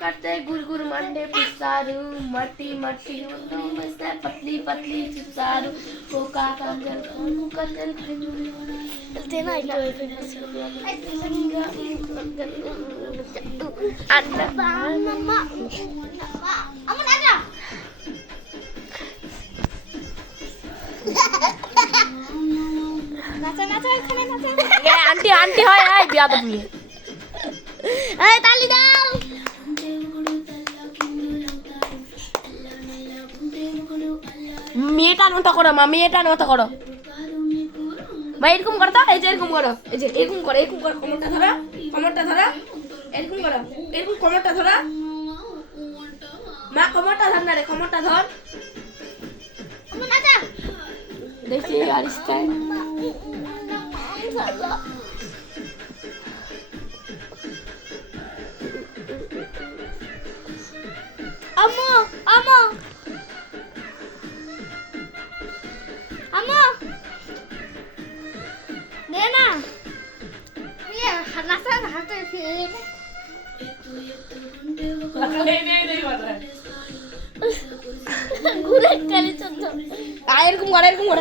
करते गुर गुर मंडे पिसारू मट्टी मट्टी उन्नों में से पतली पतली चिपसारू वो काका जल खानू कंजल खानू देना इतो अन्ना মাম্মা আমার আজা নাচা নাচা এখানে নাচা ये आंटी आंटी হয় এই বিয়া তুমি এই তালি দাও মেয়েটার মতো করো মা মেয়েটার মতো করো মা এরকম করো তো এই যে এরকম করো এই যে এরকম করো কোমরটা ধরো এরকম করো এরকম কোমরটা ধরো মা কোমরটা ধর না রে কোমরটা ধর আমার নাচা দেখি আর স্টাইল আম্মু আম্মু আম্মু দে না ইয়া নাচা হাতে ঘুরে কালি চন্দ্র এরকম করো